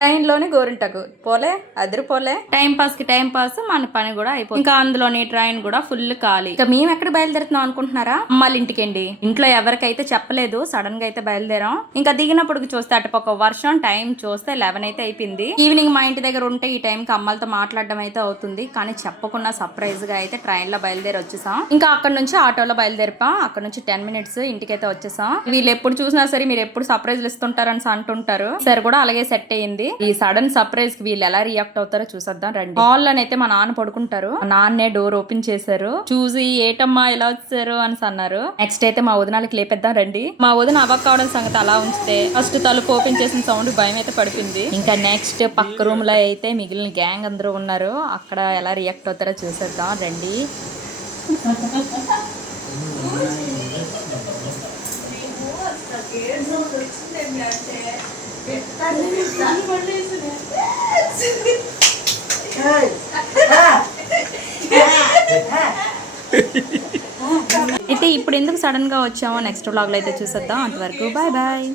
Train లోని గోరింటకు పోలే అదిరి పోలే. టైం పాస్ కి టైం పాస్, మన పని కూడా అయిపోయింది. ఇంకా అందులోని ట్రైన్ కూడా ఫుల్ ఖాళీ. ఇక మేము ఎక్కడ బయలుదేరుతున్నాం అనుకుంటున్నారా? అమ్మాళ్ళ ఇంటికండి. ఇంట్లో ఎవరికైతే చెప్పలేదు, సడన్ గా అయితే బయలుదేరాం. ఇంకా దిగినప్పుడు చూస్తే అటుపక్క వర్షం, టైం చూస్తే 11 అయితే అయిపోయింది. ఈవినింగ్ మా ఇంటి దగ్గర ఉంటే ఈ టైం కి అమ్మాలతో మాట్లాడడం అయితే అవుతుంది. కానీ చెప్పకుండా సర్ప్రైజ్ గా అయితే ట్రైన్ లో బయలుదేరి వచ్చేసాం. ఇంకా అక్కడ నుంచి ఆటోలో బయలుదేరిపాం. అక్కడ నుంచి 10 minutes ఇంటికైతే వచ్చేసాం. వీళ్ళు ఎప్పుడు చూసినా సరే మీరు ఎప్పుడు సర్ప్రైజ్లు ఇస్తుంటారని అంటుంటారు. సరే కూడా అలాగే సెట్ అయ్యింది. ఈ సడన్ సర్ప్రైజ్ కి వీళ్ళు ఎలా రియాక్ట్ అవుతారో చూసేద్దాం రండి. హాల్ లోనైతే మా నాన్న పడుకుంటారు. మా నాన్నే డోర్ ఓపెన్ చేశారు. చూసి ఏటమ్మా ఎలా వచ్చారు అని అన్నారు. నెక్స్ట్ అయితే మా వదినాలకి లేపేద్దాం రండి. మా వదిన అవ్వక కావడం సంగతి అలా ఉంచితే ఫస్ట్ తలుపు ఓపెన్ చేసిన సౌండ్ భయం అయితే పడిపోయింది. ఇంకా నెక్స్ట్ పక్క రూమ్ లో అయితే మిగిలిన గ్యాంగ్ అందరూ ఉన్నారు. అక్కడ ఎలా రియాక్ట్ అవుతారో చూసేద్దాం రండి. అయితే ఇప్పుడు ఎందుకు సడన్ గా వచ్చామో నెక్స్ట్ వ్లాగ్ లో అయితే చూసేద్దాం. అంతవరకు బాయ్ బాయ్.